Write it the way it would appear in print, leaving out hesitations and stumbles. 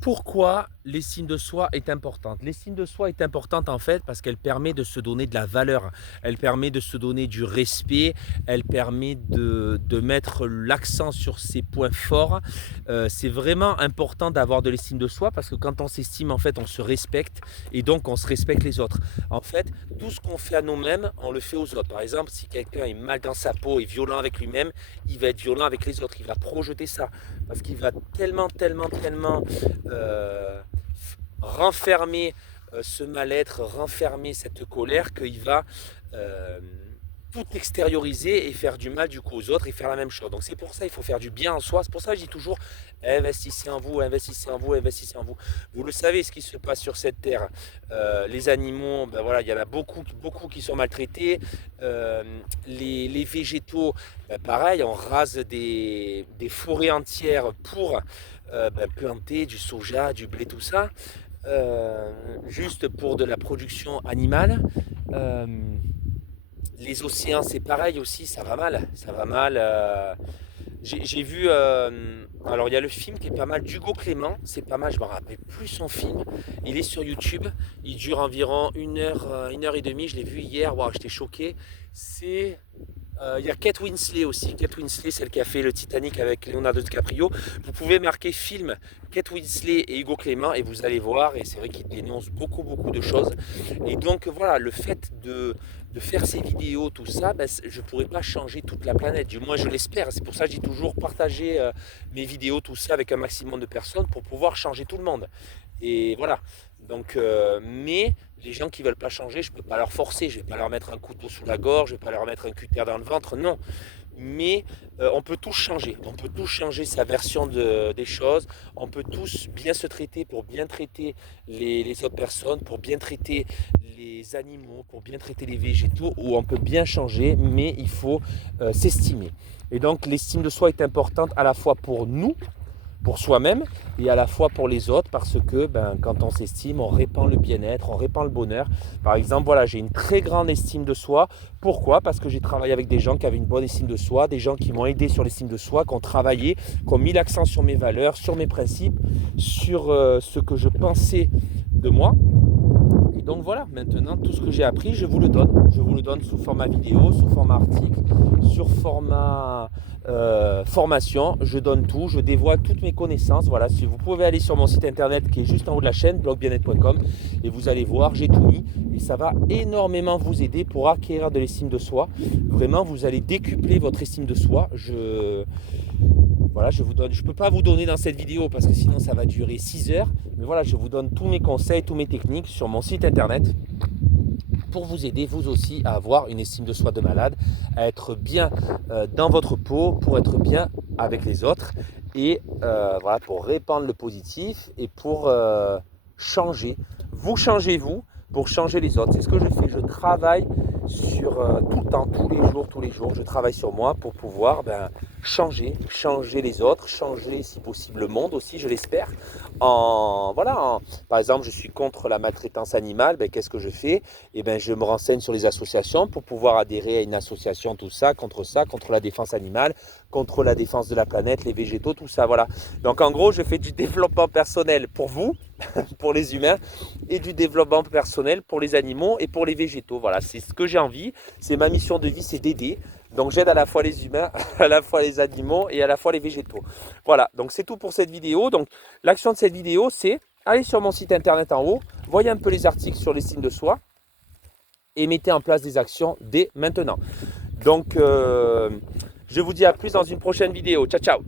Pourquoi l'estime de soi est importante? L'estime de soi est importante en fait parce qu'elle permet de se donner de la valeur, elle permet de se donner du respect, elle permet de mettre l'accent sur ses points forts. C'est vraiment important d'avoir de l'estime de soi parce que quand on s'estime en fait on se respecte et donc on se respecte les autres. En fait, tout ce qu'on fait à nous-mêmes, on le fait aux autres. Par exemple, si quelqu'un est mal dans sa peau et violent avec lui-même, il va être violent avec les autres, il va projeter ça parce qu'il va tellement euh, renfermer ce mal-être, renfermer cette colère qu'il va euh, tout extérioriser et faire du mal du coup aux autres et faire la même chose. Donc c'est pour ça il faut faire du bien en soi. C'est pour ça que je dis toujours investissez en vous, investissez en vous, investissez en vous. Vous le savez ce qui se passe sur cette terre. Les animaux, ben voilà, il y en a beaucoup qui sont maltraités. Les végétaux, ben pareil, on rase des forêts entières pour planter du soja, du blé, tout ça, juste pour de la production animale. Euh, les océans, c'est pareil aussi, ça va mal. Ça va mal. J'ai vu. Alors, il y a le film qui est pas mal d'Hugo Clément. C'est pas mal, je me rappelle plus son film. Il est sur YouTube. Il dure environ une heure et demie. Je l'ai vu hier. Waouh, j'étais choqué. C'est il y a Kate Winslet aussi. Kate Winslet, celle qui a fait le Titanic avec Leonardo DiCaprio. Vous pouvez marquer film Kate Winslet et Hugo Clément et vous allez voir. Et c'est vrai qu'il dénonce beaucoup de choses. Et donc voilà, le fait de faire ces vidéos, tout ça, ben, je ne pourrais pas changer toute la planète. Du moins, je l'espère. C'est pour ça que je dis toujours partager mes vidéos, tout ça avec un maximum de personnes pour pouvoir changer tout le monde. Et voilà. Donc, mais les gens qui veulent pas changer, je peux pas leur forcer, je vais pas leur mettre un couteau sous la gorge, je vais pas leur mettre un cutter dans le ventre, non. Mais on peut tous changer, on peut tous changer sa version des choses, on peut tous bien se traiter pour bien traiter les autres personnes, pour bien traiter les animaux, pour bien traiter les végétaux, ou on peut bien changer, mais il faut s'estimer. Et donc l'estime de soi est importante à la fois pour nous, pour soi-même et à la fois pour les autres parce que quand on s'estime, on répand le bien-être, on répand le bonheur. Par exemple, voilà, j'ai une très grande estime de soi. Pourquoi? Parce que j'ai travaillé avec des gens qui avaient une bonne estime de soi, des gens qui m'ont aidé sur l'estime de soi, qui ont travaillé, qui ont mis l'accent sur mes valeurs, sur mes principes, sur ce que je pensais de moi. Et donc voilà, maintenant tout ce que j'ai appris, je vous le donne. Je vous le donne sous format vidéo, sous format article, sur format formation. Je donne tout, je dévoile toutes mes connaissances. Voilà, si vous pouvez aller sur mon site internet qui est juste en haut de la chaîne, blogbienêtre.com, et vous allez voir, j'ai tout mis. Et ça va énormément vous aider pour acquérir de l'estime de soi. Vraiment, vous allez décupler votre estime de soi. Voilà, je ne peux pas vous donner dans cette vidéo parce que sinon ça va durer 6 heures. Mais voilà, je vous donne tous mes conseils, tous mes techniques sur mon site internet pour vous aider vous aussi à avoir une estime de soi de malade, à être bien dans votre peau, pour être bien avec les autres et voilà, pour répandre le positif et pour changer. Vous changez vous pour changer les autres. C'est ce que je fais. Je travaille sur tout le temps, tous les jours, je travaille sur moi pour pouvoir changer les autres, changer si possible le monde aussi, je l'espère. Par exemple, je suis contre la maltraitance animale, qu'est-ce que je fais? Je me renseigne sur les associations pour pouvoir adhérer à une association, tout ça, contre la défense animale, contre la défense de la planète, les végétaux, tout ça, voilà. Donc en gros, je fais du développement personnel pour vous, pour les humains, et du développement personnel pour les animaux et pour les végétaux. Voilà, c'est ce que j'ai envie, c'est ma mission de vie, c'est d'aider. Donc j'aide à la fois les humains, à la fois les animaux et à la fois les végétaux. Voilà, donc c'est tout pour cette vidéo. Donc l'action de cette vidéo, c'est aller sur mon site internet en haut, voyez un peu les articles sur l'estime de soi et mettez en place des actions dès maintenant. Donc je vous dis à plus dans une prochaine vidéo. Ciao, ciao!